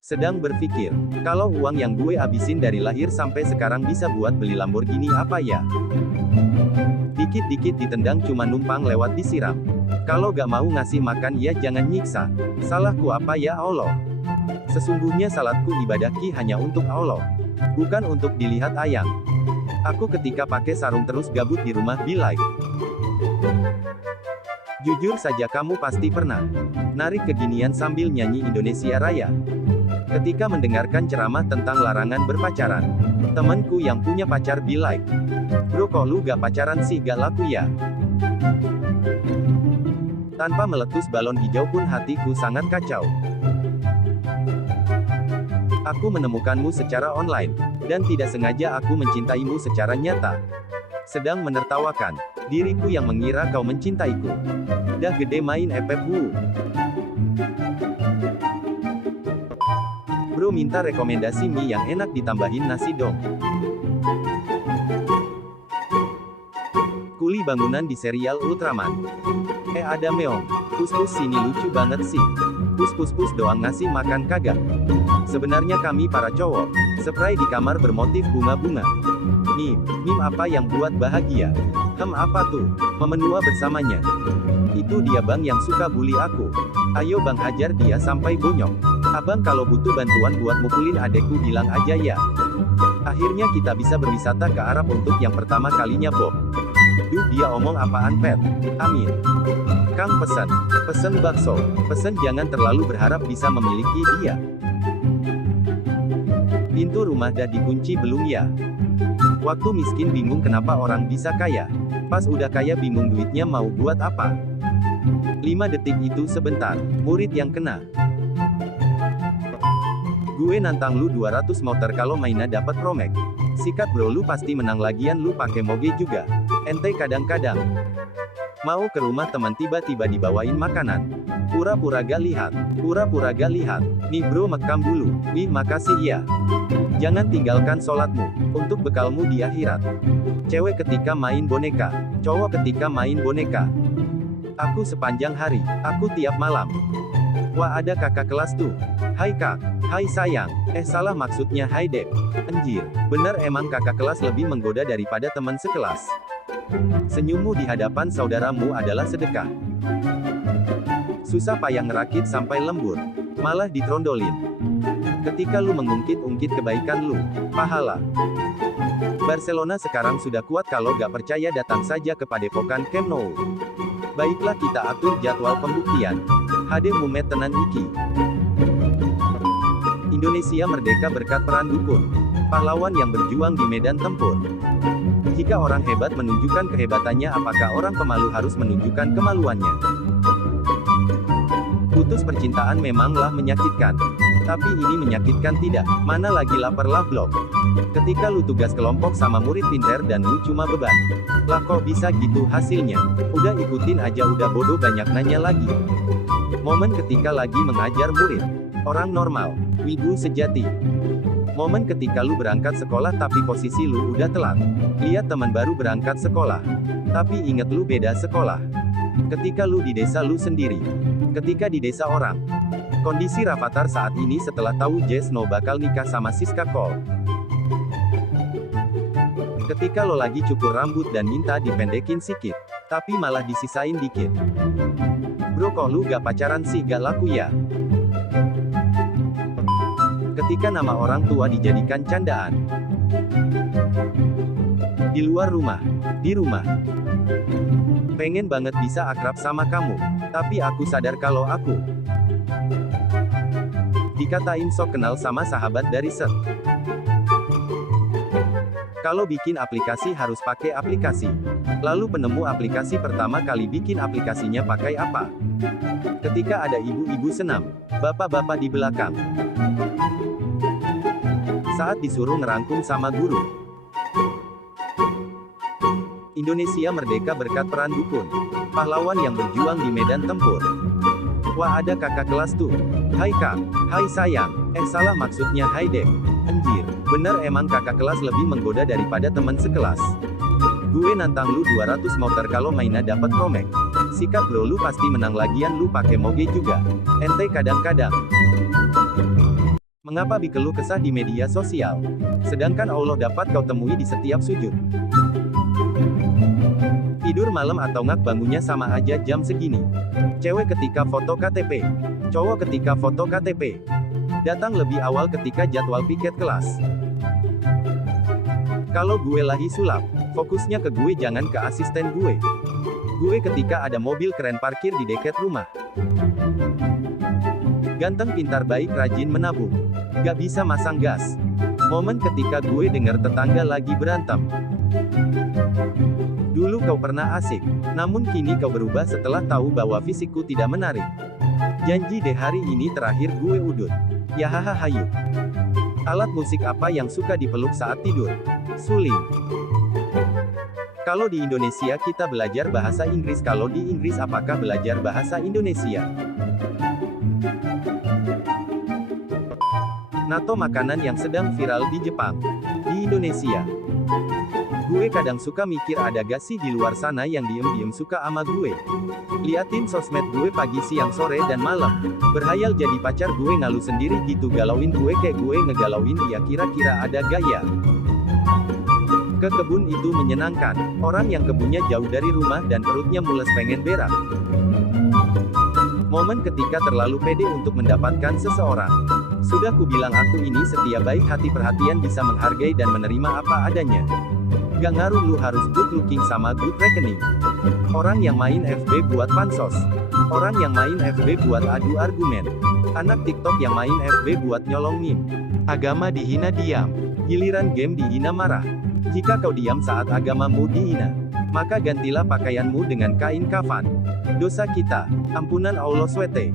Sedang berpikir, kalau uang yang gue abisin dari lahir sampai sekarang bisa buat beli Lamborghini apa ya? Dikit-dikit ditendang cuma numpang lewat disiram. Kalau gak mau ngasih makan ya jangan nyiksa. Salahku apa ya Allah? Sesungguhnya salatku ibadahki hanya untuk Allah. Bukan untuk dilihat ayang. Aku ketika pakai sarung terus gabut di rumah be like. Jujur saja kamu pasti pernah narik keginian sambil nyanyi Indonesia Raya. Ketika mendengarkan ceramah tentang larangan berpacaran. Temenku yang punya pacar be like, bro kok lu gak pacaran sih gak laku ya? Tanpa meletus balon hijau pun hatiku sangat kacau. Aku menemukanmu secara online, dan tidak sengaja aku mencintaimu secara nyata. Sedang menertawakan diriku yang mengira kau mencintaiku. Dah gede main epep wu. Bro minta rekomendasi mie yang enak ditambahin nasi dong. Kuli bangunan di serial Ultraman. Ada meong. Pus-pus sini lucu banget sih. Pus-pus-pus doang ngasih makan kagak. Sebenarnya kami para cowok, spray di kamar bermotif bunga-bunga. Meme apa yang buat bahagia? Apa tuh? Memenua bersamanya. Itu dia bang yang suka bully aku. Ayo bang hajar dia sampai bonyok. Abang kalau butuh bantuan buat mukulin adekku bilang aja ya. Akhirnya kita bisa berwisata ke Arab untuk yang pertama kalinya Bob. Duh dia omong apaan pet? Amin. Kang pesen bakso. Pesen jangan terlalu berharap bisa memiliki dia. Pintu rumah dah dikunci belum ya? Waktu miskin bingung kenapa orang bisa kaya. Pas udah kaya bingung duitnya mau buat apa. 5 detik itu sebentar, murid yang kena. Gue nantang lu 200 motor kalau mainnya dapat promek. Sikat bro lu pasti menang lagian lu pakai moge juga. Ente kadang-kadang mau ke rumah teman tiba-tiba dibawain makanan. Pura-pura gak lihat. Nih bro mekam dulu. Wih makasih ya. Jangan tinggalkan sholatmu, untuk bekalmu di akhirat. Cewek ketika main boneka, cowok ketika main boneka. Aku sepanjang hari, aku tiap malam. Wah ada kakak kelas tuh. Hai kak, hai sayang. Salah maksudnya hai dek. Anjir, bener emang kakak kelas lebih menggoda daripada teman sekelas. Senyummu di hadapan saudaramu adalah sedekah. Susah payah ngerakit sampai lembur, malah ditrondolin. Ketika lu mengungkit-ungkit kebaikan lu, pahala. Barcelona sekarang sudah kuat kalau gak percaya datang saja ke padepokan Camp Nou. Baiklah kita atur jadwal pembuktian. Hade Mumet tenan iki. Indonesia merdeka berkat peran dukun. Pahlawan yang berjuang di medan tempur. Jika orang hebat menunjukkan kehebatannya apakah orang pemalu harus menunjukkan kemaluannya? Putus percintaan memanglah menyakitkan. Tapi ini menyakitkan tidak, mana lagi lapar lah blok. Ketika lu tugas kelompok sama murid pinter dan lu cuma beban. Lah kok bisa gitu hasilnya? Udah ikutin aja udah bodoh banyak nanya lagi. Momen ketika lagi mengajar murid. Orang normal, wibu sejati. Momen ketika lu berangkat sekolah tapi posisi lu udah telat. Lihat teman baru berangkat sekolah. Tapi inget lu beda sekolah. Ketika lu di desa lu sendiri. Ketika di desa orang. Kondisi Rafathar saat ini setelah tahu Jess No bakal nikah sama Siska Cole. Ketika lo lagi cukur rambut dan minta dipendekin sikit. Tapi malah disisain dikit. Bro kok lu gak pacaran sih gak laku ya? Ketika nama orang tua dijadikan candaan. Di luar rumah. Di rumah. Pengen banget bisa akrab sama kamu. Tapi aku sadar kalau aku dikatain sok kenal sama sahabat dari set. Kalau bikin aplikasi harus pakai aplikasi. Lalu penemu aplikasi pertama kali bikin aplikasinya pakai apa? Ketika ada ibu-ibu senam, bapak-bapak di belakang. Saat disuruh ngerangkum sama guru. Indonesia merdeka berkat peran dukun. Pahlawan yang berjuang di medan tempur. Wah ada kakak kelas tuh. Hai kak, hai sayang. Salah maksudnya hai dek. Anjir, bener emang kakak kelas lebih menggoda daripada teman sekelas. Gue nantang lu 200 motor kalau mainnya dapat promek. Sikat bro lu pasti menang lagian lu pakai moge juga. Ente kadang-kadang Mengapa keluh kesah di media sosial? Sedangkan Allah dapat kau temui di setiap sujud. Tidur malam atau ngak bangunnya sama aja jam segini. Cewek ketika foto KTP. Cowok ketika foto KTP. Datang lebih awal ketika jadwal piket kelas. Kalau gue lagi sulap, fokusnya ke gue jangan ke asisten gue. Gue ketika ada mobil keren parkir di dekat rumah. Ganteng pintar baik rajin menabung. Gak bisa masang gas. Momen ketika gue dengar tetangga lagi berantem. Dulu kau pernah asik, namun kini kau berubah setelah tahu bahwa fisikku tidak menarik. Janji deh hari ini terakhir gue udut. Ya hahaha hayu. Alat musik apa yang suka dipeluk saat tidur? Suling. Kalau di Indonesia kita belajar bahasa Inggris, kalau di Inggris apakah belajar bahasa Indonesia? Natto makanan yang sedang viral di Jepang. Di Indonesia. Gue kadang suka mikir ada gak sih di luar sana yang diem-diem suka ama gue. Liatin sosmed gue pagi siang sore dan malam. Berhayal jadi pacar gue ngalu sendiri gitu, galauin gue kayak gue ngegalauin dia, kira-kira ada gaya. Ke kebun itu menyenangkan. Orang yang kebunnya jauh dari rumah dan perutnya mules pengen berak. Momen ketika terlalu pede untuk mendapatkan seseorang. Sudah kubilang aku ini setia, baik hati, perhatian, bisa menghargai dan menerima apa adanya. Gak ngaruh lu harus good looking sama good reckoning. Orang yang main FB buat pansos. Orang yang main FB buat adu argumen. Anak TikTok yang main FB buat nyolong meme. Agama dihina diam. Giliran game dihina marah. Jika kau diam saat agamamu dihina, maka gantilah pakaianmu dengan kain kafan. Dosa kita, ampunan Allah SWT.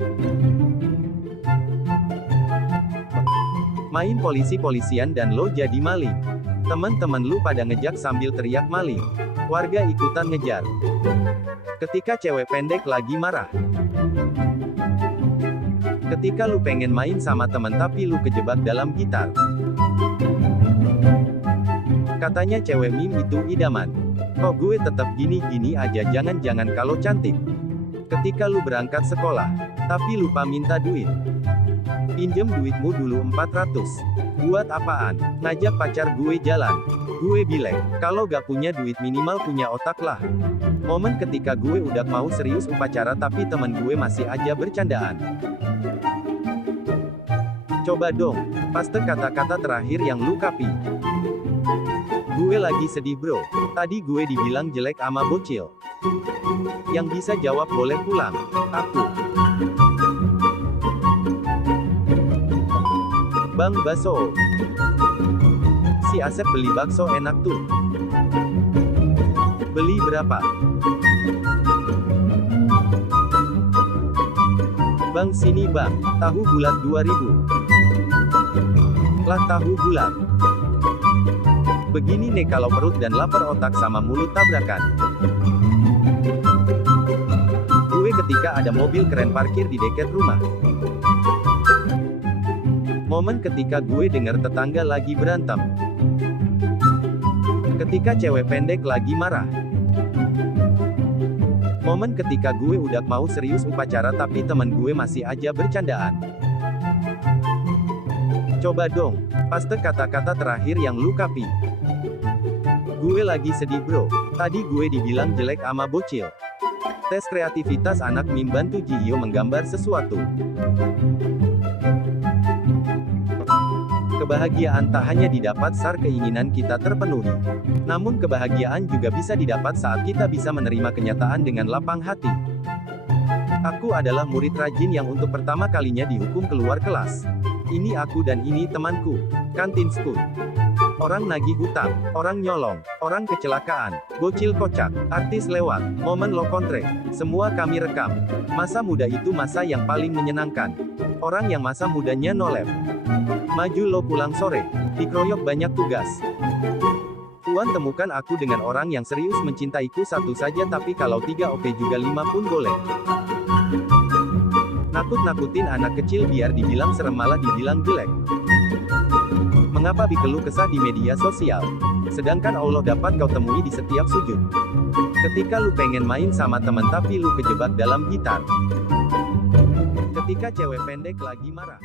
Main polisi-polisian dan lo jadi maling. Teman-teman lu pada ngejak sambil teriak maling. Warga ikutan ngejar. Ketika cewek pendek lagi marah. Ketika lu pengen main sama temen tapi lu kejebak dalam gitar. Katanya cewek meme itu idaman. Kok gue tetap gini-gini aja, jangan-jangan kalau cantik. Ketika lu berangkat sekolah, tapi lupa minta duit. Pinjem duitmu dulu 400. Buat apaan? Ngajak pacar gue jalan. Gue bilang, kalau gak punya duit minimal punya otak lah. Momen ketika gue udah mau serius upacara tapi temen gue masih aja bercandaan. Coba dong, paste kata-kata terakhir yang lu kapi. Gue lagi sedih bro. Tadi gue dibilang jelek ama bocil. Yang bisa jawab boleh pulang. Aku. Bang Baso. Si Asep beli bakso enak tuh. Beli berapa? Bang sini bang, tahu bulat 2000. Lah tahu bulat. Begini nih kalau perut dan lapar otak sama mulut tabrakan. Gue ketika ada mobil keren parkir di dekat rumah. Momen ketika gue dengar tetangga lagi berantem. Ketika cewek pendek lagi marah. Momen ketika gue udah mau serius upacara tapi temen gue masih aja bercandaan. Coba dong, paste kata-kata terakhir yang lu kapi. Gue lagi sedih bro. Tadi gue dibilang jelek ama bocil. Tes kreativitas anak meme bantu Jihyo menggambar sesuatu. Kebahagiaan tak hanya didapat saat keinginan kita terpenuhi. Namun kebahagiaan juga bisa didapat saat kita bisa menerima kenyataan dengan lapang hati. Aku adalah murid rajin yang untuk pertama kalinya dihukum keluar kelas. Ini aku dan ini temanku. Kantin school. Orang nagih hutang, orang nyolong, orang kecelakaan, bocil kocak, artis lewat, momen low kontre, semua kami rekam. Masa muda itu masa yang paling menyenangkan. Orang yang masa mudanya nolep. Maju lo pulang sore, dikeroyok banyak tugas. Tuan temukan aku dengan orang yang serius mencintaiku satu saja, tapi kalau 3 oke juga 5 pun boleh. Nakut-nakutin anak kecil biar dibilang serem malah dibilang jelek. Mengapa keluh kesah di media sosial? Sedangkan Allah dapat kau temui di setiap sujud. Ketika lu pengen main sama temen tapi lu kejebak dalam gitar. Ketika cewek pendek lagi marah.